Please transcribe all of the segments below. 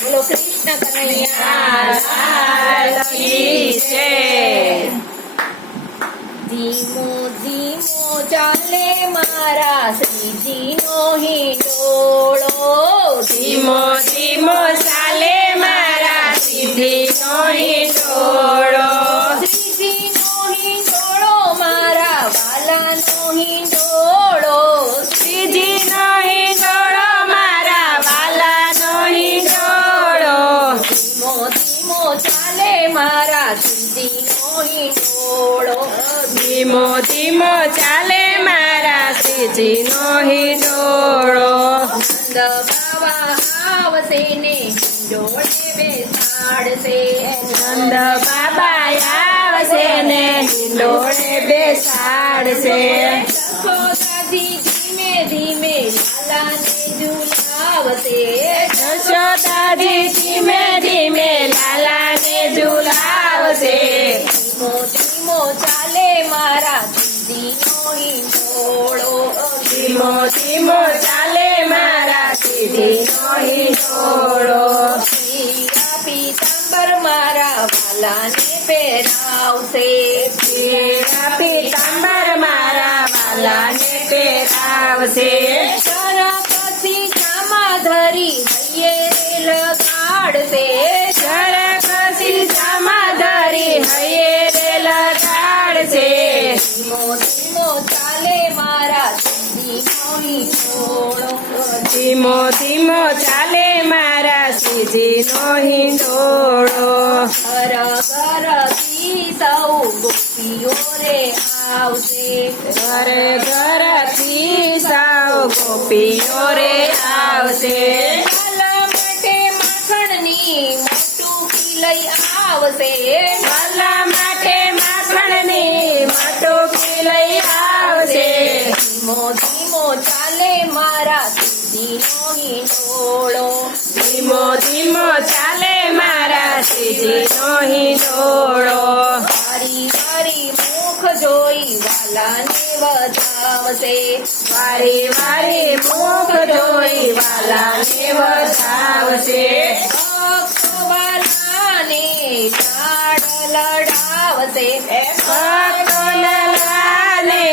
બોલો કૃષ્ણ કનૈયા. ધીમો ધીમો ચાલે મારા શ્રીજીનો હિંડોળો ધીમો ધીમો ચાલે મારા સિદ્ધિનો હિંડોળો શ્રીજીનો હિંડોળો ધીમો ધીમો ચાલે મારા શ્રીજી નો નંદ બાવા આવશે ને હિંડોળે બેસાડશે. નંદ બાબા આવશે ને હિંડોળે બેસાડશે. ધીમે ધીમે, લાલાને ઝુલાવશે. યશોદાજી ધીમે ધીમે ધીમો ચાલે મારા છોડો. હિંડોળો પીળા પીતાંબર મારા વાલાને પહેરાવશે. પીતાંબર મારા વાલાને પહેરાવશે. ધીમો ધીમો ચાલે મારા શ્રીજીનો હિંડોળો. ઘર ઘરથી સૌ ગોપીઓ રે આવશે ઘર ઘરથી સાવ ગોપીઓ રે આવશે માટે માખણની મોટું લઈ આવશે માલા માટે માખણની માટોકી લઈ આવશે ધીમો હિંડોળો ધીમો ધીમો ચાલે મારા શ્રીજીનો હિંડોળો હરી હરી મુખ જોઈ વાલાને વધાવશે. વારે વારે મુખ જોઈ વાલાને વધાવશે. ભક્તવાલાને લાડ લડાવશે. ભક્તોને લાલે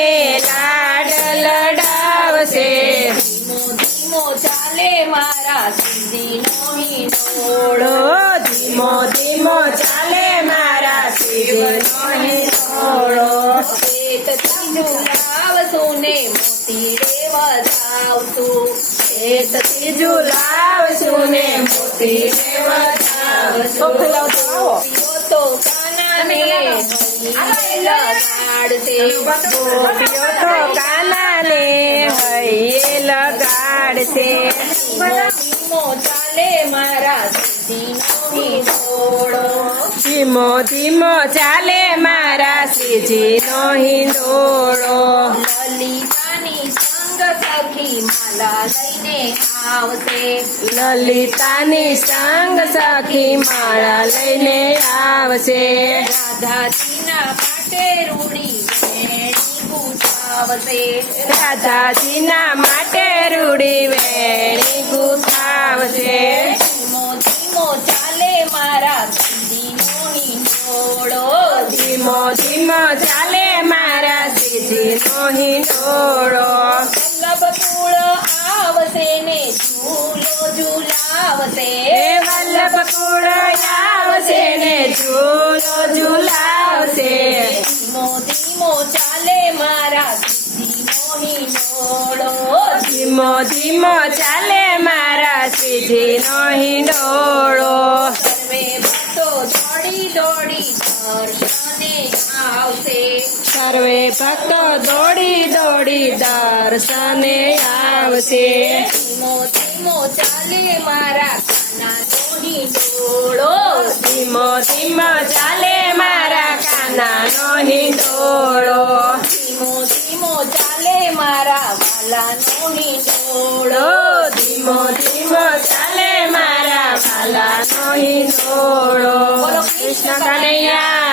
મારા સિદ્ધિનો હિંડોળો ધીમો ધીમો ચાલે મારા શિવનો હિંડોળો ઝુલાવશું ને મોતી રે વધાવશું એતથી ઝુલાવશું ને મોતી રે વધાવશું તો કાનાને લગાડશે ગોપીઓ તો કાનાને હૈયે લગાડશે. ચાલે મારા ધીમો ધીમો ચાલે મારા શ્રીજીનો હિંડોળો. લલિતાની સંગ સખી માલા લઈને આવશે. લલિતાની સંગ સખી માળા લઈને આવશે. રાધાજીના પાટે રૂડી ગુંથાવશે રાધાજીના માટે રૂડી વેણી ગુથાવશે ધીમો ધીમો ચાલે મારા દીદીનો હિંડોળો ધીમો ધીમો ચાલે મારા શ્રીજીનો હિંડોળો વલ્લભ કુળ આવશે ને ઝૂલો ઝુલાવશે. વલ્લભ કુળ આવશે ને ઝૂલો ઝુલાવશે. ચાલે મારા ધીમો ધીમો ચાલે મારા સીધી નહીં ડોળો સર્વે ભક્તો દોડી દોડી દર્શને આવશે. સર્વે ભક્તો દોડી દોડી દર્શને આવશે. ધીમો ધીમો ચાલે મારા કાનાનો હિંડોળો ધીમો ધીમો ચાલે મારા કાના નહીં ચાલે મારા વાલાનો હિંડોળો ધીમો ધીમો ચાલે મારા વાલાનો હિંડોળો કૃષ્ણ કનૈયા.